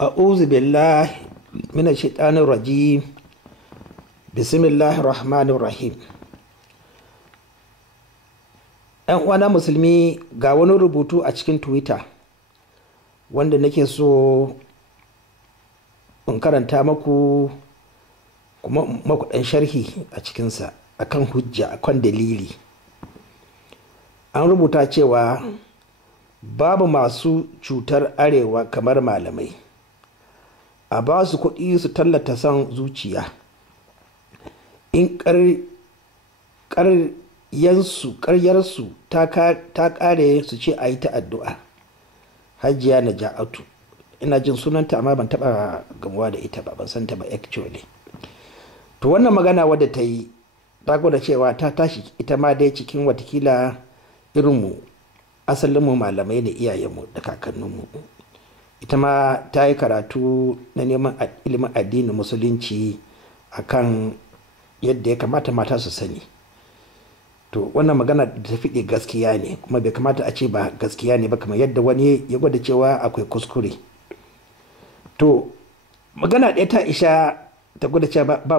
أعوذ بالله من الشيطان الرجيم. بسم الله الرحمن الرحيم. ‘Yan uwana musulmi, ga wani rubutu a cikin Twitter wanda nake so in karanta maku kuma maku ɗan sharhi a cikinsa akan hujja, akan dalili. An rubuta cewa babu masu cutar arewa kamar malamai. A ba su kuɗi su tallata son zuciya. In ƙaryarsu ta ƙare su ce a yi ta addu'a. Hajiya Naja'atu, ina jin sunanta amma ban taɓa gamuwa da ita ba, ban san ta ba actually. To wannan magana wadda ta yi ta gwada cewa ta tashi ita ma dai cikin watakila irinmu, asalinmu malamai ne, iyayenmu da kakanninmu. Ita ma ta yi karatu na neman ilimin addinin musulunci akan yadda ya kamata mata su sani. To wannan magana da ta fiɗe gaskiya ne, kuma bai kamata a ce ba gaskiya ne ba, kamar yadda wani ya gwada cewa akwai kuskure. To magana ɗaya ta isha ta gwada cewa ba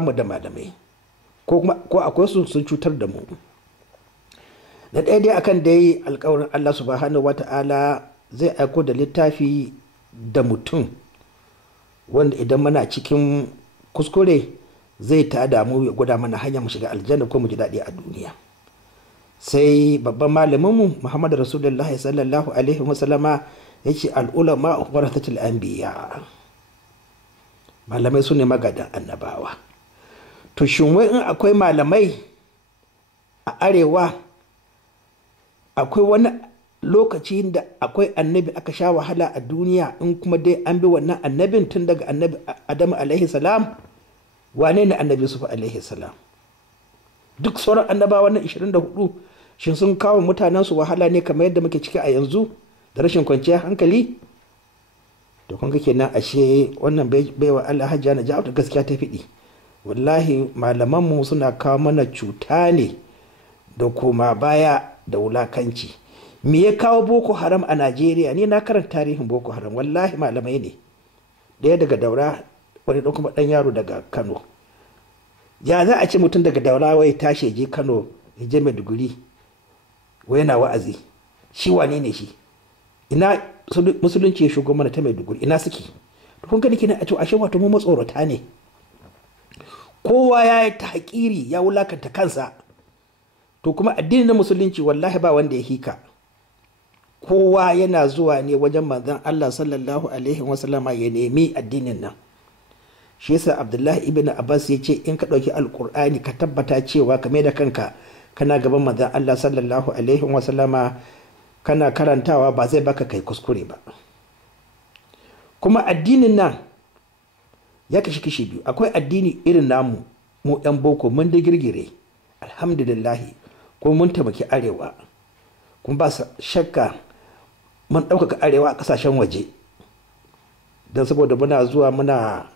mu da malamai, ko akwai sun cutar da mu. Na ɗaya dai akan dai alƙawarin Allah subhanahu wata'ala zai aiko da littafi da mutum wanda idan muna cikin kuskure zai tada mu ya gwada mana hanya mu shiga aljanna ko mu ji daɗi a duniya. Sai babban malaminmu Muhammadu Rasulullahi sallallahu alaihi wasallama ya ce al'ulama warathatul anbiya, malamai su ne magadan annabawa. To shin wai in akwai malamai a arewa, akwai wani lokacin da akwai annabi aka sha wahala a duniya, in kuma dai an bi wannan annabin tun daga annabi Adamu alaihi salam? Wane ne annabi Yusuf alaihi salam? Duk sauran annabawa na 24 shin sun kawo mutanensu wahala ne kamar yadda muke ciki a yanzu da rashin kwanciyar hankali? To kun ga kenan ashe wannan baiwa Allah Hajja Naja'atu gaskiya ta fiɗi. Wallahi malamanmu suna kawo mana cuta ne da koma baya da wulakanci. Me ya kawo Boko Haram a Najeriya? Ni na karanta tarihin Boko Haram, wallahi malamai ne. Ɗaya daga Daura, wani ɗan kuma ɗan yaro daga Kano. Ya za a ce mutum daga Daura wai tashi je Kano ya je Maiduguri wai yana wa'azi? Shi wane ne shi? Ina musulunci ya shigo mana ta Maiduguri? Ina suke? To kun gani kenan a ce ashe wato mu matsorata ne. Kowa ya yi tahƙiri, ya wulakanta kansa. To kuma addinin na musulunci wallahi ba wanda ya hika. Kowa yana zuwa ne wajen manzon Allah sallallahu alaihi wasallama ya nemi addinin nan. Shi yasa Abdullahi ibn Abbas ya ce in ka ɗauki alƙur'ani ka tabbata cewa ka mai da kanka kana gaban manzon Allah sallallahu alaihi wasallama kana karantawa, ba zai baka kai kuskure ba. Kuma addinin nan ya kashi kishi biyu. Akwai addini irin namu mu ɗan boko, mun da girgire alhamdulillahi, ko mun taimaki arewa, kuma ba shakka mun ɗaukaka arewa a ƙasashen waje, don saboda muna zuwa muna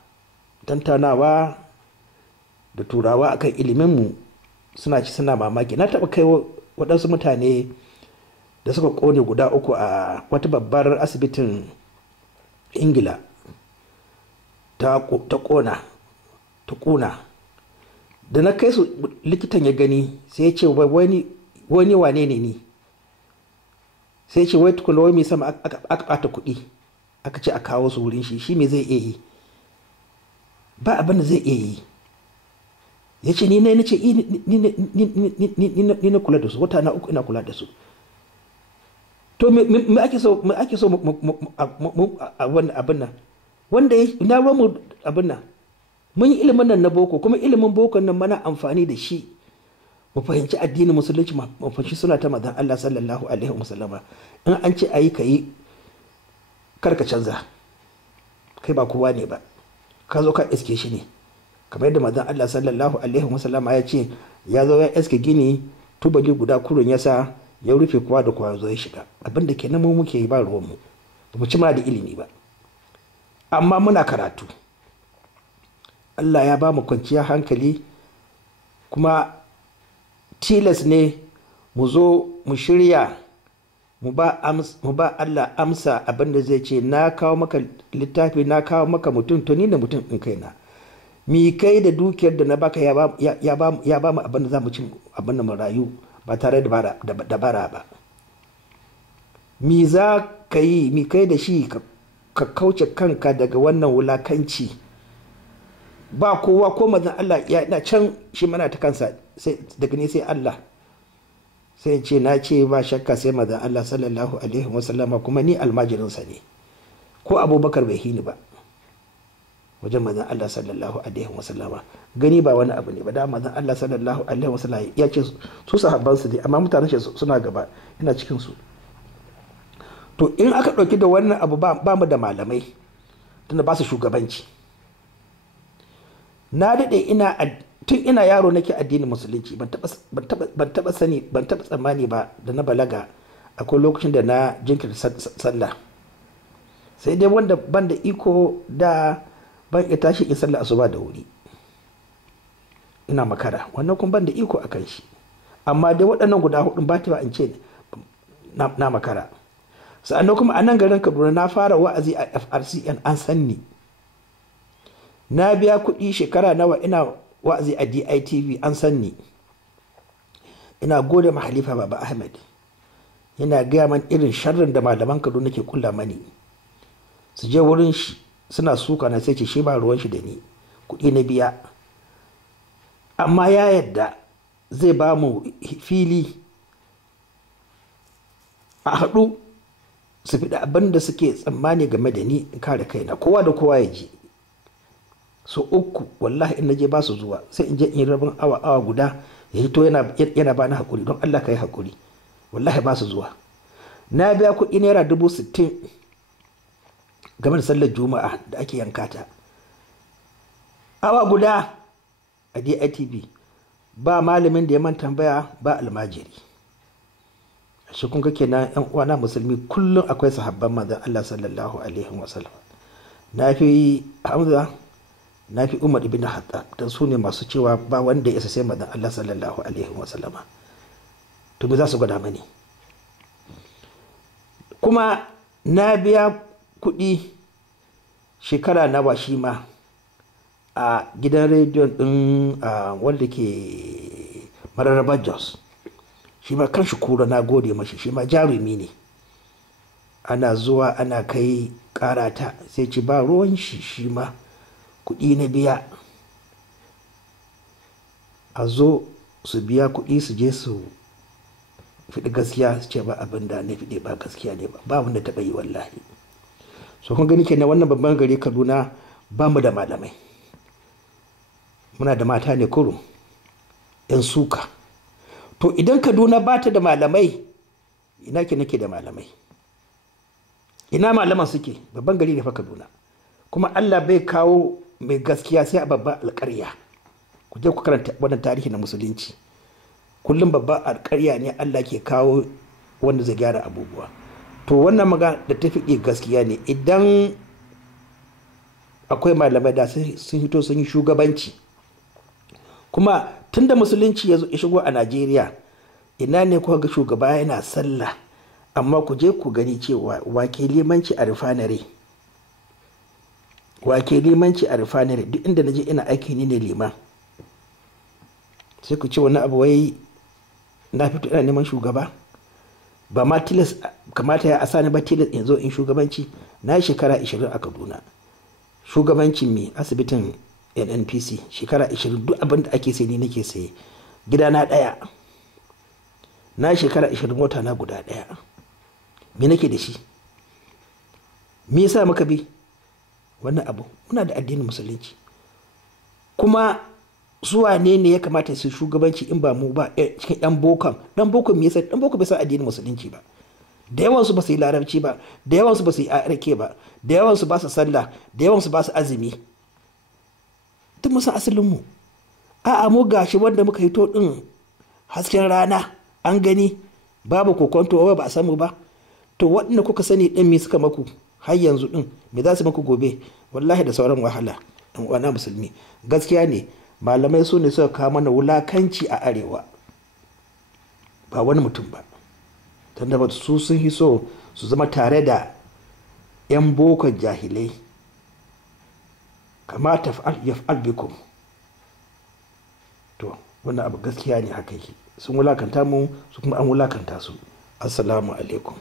tantanawa da turawa akan iliminmu, suna ci suna mamaki. Na taɓa kai waɗansu mutane da suka ƙone guda 3 a wata babbar asibitin Ingila ta ƙona. Da na kai su likitan ya gani sai ya ce wani wane ne ni? Sai ya ce wai tukuna wai mai sama aka ɓata kuɗi aka ce a kawo su wurin shi me zai iya yi? Ba abin da zai iya yi. Ya ce ni na ce ni na kula da su, wata na 3 ina kula da su. To me ake so abin nan wanda na romu abin nan? Mun yi ilimin nan na boko, kuma ilimin boko nan mana amfani da shi mu fahimci addinin musulunci, mu fahimci suna ta manzon Allah sallallahu alaihi wasallama. In an ce ayi kayi, kar ka canza, kai ba kowa ne ba, ka zo ka iske shi ne. Kamar yadda manzon Allah sallallahu alaihi wasallama ya ce ya zo ya iske gini tubali guda kurun yasa ya rufe kowa da kowa zo ya shiga. Abin da kenan mu muke yi, ba ruwanmu, ba mu ci ma da ilimi ba, amma muna karatu. Allah ya ba mu kwanciyar hankali, kuma tilas ne mu zo mu shirya mu ba Allah amsa abin da zai ce na kawo maka littafi, na kawo maka mutum, to ni da mutum in kaina. Mi kai da dukiyar da na baka ya ba mu abin da za mu ci, abin da mu rayu ba tare da bara ba. Mi za ka yi, mi kai da shi ka kauce kanka daga wannan wulakanci. Ba kowa ko mazan Allah ya na can shi mana ta kansa, sai daga ni sai Allah. Sai ce na ce ba shakka sai mazan Allah sallallahu alaihi wasallama, kuma ni almajirinsa ne, ko Abubakar bai hini ba wajen mazan Allah sallallahu alaihi wasallama. Gani ba wani abu ne ba, da mazan Allah sallallahu alaihi wasallama ya ce su sahabbansu ne, amma mutanen shi suna gaba, ina cikin su. To in aka ɗauki da wannan abu ba mu da malamai, tunda ba su shugabanci. Na daɗe tun ina yaro nake addinin musulunci, ban taɓa tsammani ba da na balaga akwai lokacin da na jinkirta sallah. Sai dai wanda ban da iko da ban iya tashi in sallah asuba da wuri, ina makara, wannan kuma ban da iko a kan shi. Amma dai waɗannan guda hudun ba ta in ce na makara. Sa'annan kuma a nan garin Kaduna na fara wa'azi a FRCN, an sanni. Na biya kuɗi shekara nawa ina wa'azi a DITV, an sanni. Ina gode ma Halifa Baba Ahmed, yana gaya man irin sharrin da malaman Kaduna ke kulla mani. Su je wurin shi suna suka na, sai ce shi ba ruwan shi da ni, kuɗi na biya. Amma ya yadda zai ba mu fili a haɗu su fi abin da suke tsammani game da ni in kare kaina, kowa da kowa ya ji. So uku wallahi in naje ba su zuwa, sai in je in rabin awa guda ya hito yana ba na haƙuri, don Allah ka yi haƙuri, wallahi ba su zuwa. Na biya kuɗi naira 60,000 game da sallar juma'a da ake yankata, awa guda a DITV, ba malamin da ya man tambaya, ba almajiri. Shi kun ga kenan yan uwana musulmi, kullum akwai sahabban manzon Allah sallallahu alaihi wasallam. Na fi Hamza, na fi Umar ibn Khattab, dan su ne masu cewa ba wanda ya sai manzon Allah sallallahu alaihi wasallama. To me za su gwada mani? Kuma na biya kuɗi shekara nawa shi ma a gidan rediyon din wanda ke Mararraba Jos. Shi ma kanshi kura na gode mashi, shi ma jarumi ne. Ana zuwa ana kai karata, sai ci ba ruwan shi ma kuɗi na biya. A zo su biya kuɗi su je su fiɗi gaskiya, su ce ba abin da na fiɗe ba gaskiya ne ba wanda taɓa yi wallahi. So kun gani kenan wannan babban gari Kaduna ba mu da malamai, muna da mata ne kurum 'yan suka. To idan Kaduna ba ta da malamai, ina ke nake da malamai? Ina malaman suke? Babban gari ne fa Kaduna, kuma Allah bai kawo mai gaskiya sai a babban alƙarya. Ku je ku karanta wannan tarihi na musulunci, kullum babban alƙarya ne Allah ke kawo wanda zai gyara abubuwa. To wannan magana da ta fiɗe gaskiya ne, idan akwai malamai da sun hito sun yi shugabanci. Kuma tunda musulunci ya shigo a Najeriya, ina ne kuka ga shugaba yana sallah, amma ku je ku gani cewa wake limanci a refinery, duk inda naje ina aiki ni ne liman. Sai ku ce wani abu wai na fito ina neman shugaba, ba ma tilas kamata ya asani ba, tilas in zo in shugabanci. Na shekara 20 a Kaduna, shugabancin mai asibitin NNPC shekara 20, duk abin da ake sai ni nake saye. Gidana ɗaya, na shekara 20, mota na guda ɗaya. Me nake da shi? Me yasa muka bi wannan abu? Muna da addinin musulunci. Kuma su wane ne ya kamata su shugabanci in ba mu ba? Cikin ɗan bokan. Ɗan bokan me yasa? Ɗan bokan bai san addinin musulunci ba. Da yawansu ba su yi larabci ba, da yawansu ba su yi arke ba, da yawansu ba su sallah, da yawansu ba su azumi. Duk musan asalinmu. A'a mu gashi wanda muka hito din hasken rana an gani, babu kokonto ba a samu ba. To waɗanda kuka sani ɗin me suka maku har yanzu ɗin, me za su maku gobe? Wallahi da sauran wahala. Ɗan uwana musulmi, gaskiya ne malamai su ne suka kawo mana wulakanci a arewa, ba wani mutum ba. tunda ba su sun yi so su zama tare da 'yan boko jahilai kama yaf'al bikum. To wannan abu gaskiya ne haka yake, sun wulakanta mu su kuma an wulakanta su. Assalamu alaikum.